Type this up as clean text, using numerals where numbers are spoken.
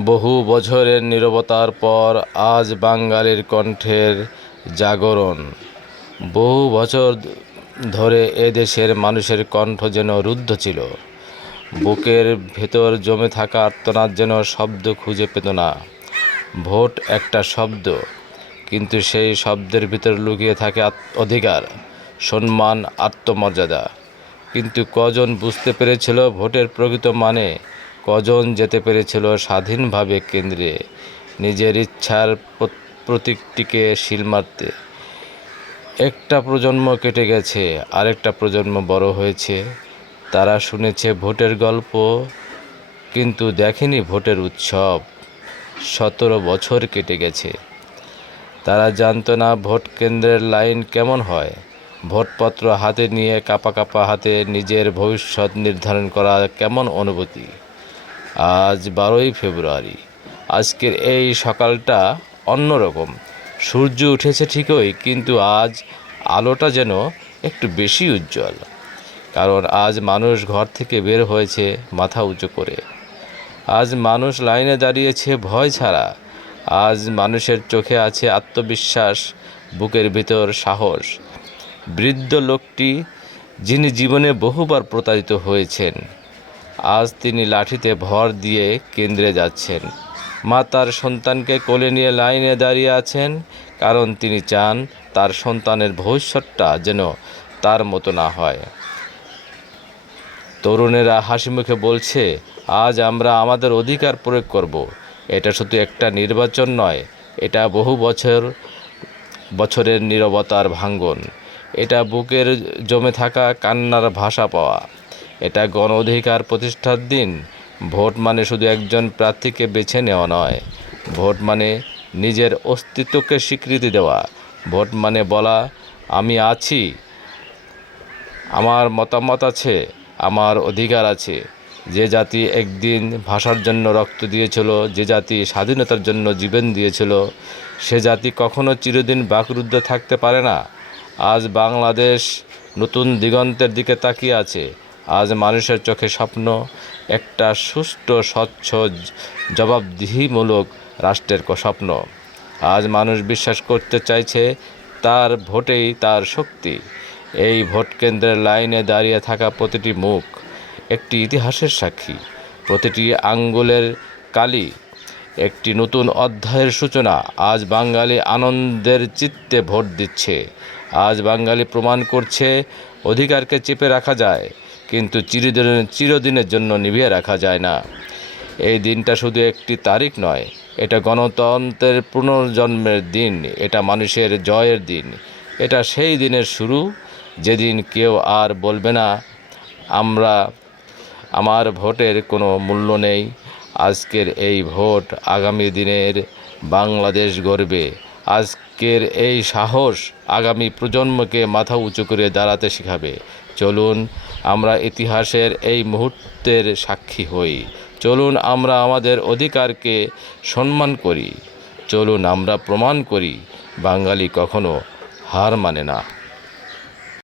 বহু বছরের নীরবতার পর আজ বাঙালির কণ্ঠের জাগরণ। বহু বছর ধরে এদেশের মানুষের কণ্ঠ যেন রুদ্ধ ছিল। বুকের ভেতর জমে থাকা আর্তনাদ যেন শব্দ খুঁজে পেত না। ভোট একটা শব্দ, কিন্তু সেই শব্দের ভিতর লুকিয়ে থাকে অধিকার, সম্মান, আত্মমর্যাদা। কিন্তু কজন বুঝতে পেরেছিল ভোটের প্রকৃত মানে? কজন যেতে পেরেছিল স্বাধীনভাবে কেন্দ্রে, নিজের ইচ্ছার প্রতীকটিকে সিল মারতে? একটা প্রজন্ম কেটে গেছে, আরেকটা প্রজন্ম বড় হয়েছে। তারা শুনেছে ভোটের গল্প, কিন্তু দেখেনি ভোটের উৎসব। 17 বছর কেটে গেছে, তারা জানতো না ভোট কেন্দ্রের লাইন কেমন হয়, ভোটপত্র হাতে নিয়ে কাঁপা কাঁপা হাতে নিজের ভবিষ্যৎ নির্ধারণ করা কেমন অনুভূতি। আজ 12ই ফেব্রুয়ারি। আজকের এই সকালটা অন্যরকম। সূর্য উঠেছে ঠিকই, কিন্তু আজ আলোটা যেন একটু বেশি উজ্জ্বল। কারণ আজ মানুষ ঘর থেকে বের হয়েছে মাথা উঁচু করে। আজ মানুষ লাইনে দাঁড়িয়েছে ভয় ছাড়া। আজ মানুষের চোখে আছে আত্মবিশ্বাস, বুকের ভিতর সাহস। বৃদ্ধ লোকটি, যিনি জীবনে বহুবার প্রতারিত হয়েছেন, আজ তিনি লাঠিতে ভর দিয়ে কেন্দ্রে যাচ্ছেন। মা তার সন্তানকে কোলে নিয়ে লাইনে দাঁড়িয়ে আছেন, কারণ তিনি চান তার সন্তানের ভবিষ্যৎটা যেন তার মতো না হয়। তরুণেরা হাসি মুখে বলছে, আজ আমরা আমাদের অধিকার প্রয়োগ করব। এটা শুধু একটা নির্বাচন নয়, এটা বহু বছরের নীরবতার ভাঙন। এটা বুকের জমে থাকা কান্নার ভাষা পাওয়া। এটা গণ অধিকার প্রতিষ্ঠার দিন। ভোট মানে শুধু একজন প্রার্থীকে বেছে নেওয়া নয়, ভোট মানে নিজের অস্তিত্বকে স্বীকৃতি দেওয়া। ভোট মানে বলা, আমি আছি, আমার মতামত আছে, আমার অধিকার আছে। যে জাতি একদিন ভাষার জন্য রক্ত দিয়েছিল, যে জাতি স্বাধীনতার জন্য জীবন দিয়েছিল, সে জাতি কখনো চিরদিন বাকরুদ্ধ থাকতে পারে না। আজ বাংলাদেশ নতুন দিগন্তের দিকে তাকিয়ে আছে। আজ মানুষের চোখে স্বপ্ন, একটা সুষ্ঠু, স্বচ্ছ, জবাবদিহিমূলক রাষ্ট্রের স্বপ্ন। আজ মানুষ বিশ্বাস করতে চাইছে তার ভোটেই তার শক্তি। এই ভোট কেন্দ্রের লাইনে দাঁড়িয়ে থাকা প্রতিটি মুখ একটি ইতিহাসের সাক্ষী। প্রতিটি আঙ্গুলের কালি একটি নতুন অধ্যায়ের সূচনা। আজ বাঙালি আনন্দের চিত্তে ভোট দিচ্ছে। আজ বাঙালি প্রমাণ করছে অধিকারকে চেপে রাখা যায়, কিন্তু চিরদিনের জন্য নিভিয়ে রাখা যায় না। এই দিনটা শুধু একটি তারিখ নয়, এটা গণতন্ত্রের পুনর্জন্মের দিন, এটা মানুষের জয়ের দিন। এটা সেই দিনের শুরু, যেদিন কেউ আর বলবে না আমার ভোটের কোনো মূল্য নেই। আজকের এই ভোট আগামী দিনের বাংলাদেশ গড়বে। আজকের এই সাহস আগামী প্রজন্মকে মাথা উঁচু করে দাঁড়াতে শেখাবে। চলুন আমরা ইতিহাসের এই মুহূর্তের সাক্ষী হই। চলুন আমরা আমাদের অধিকারকে সম্মান করি। চলুন আমরা প্রমাণ করি বাঙালি কখনো হার মানে না।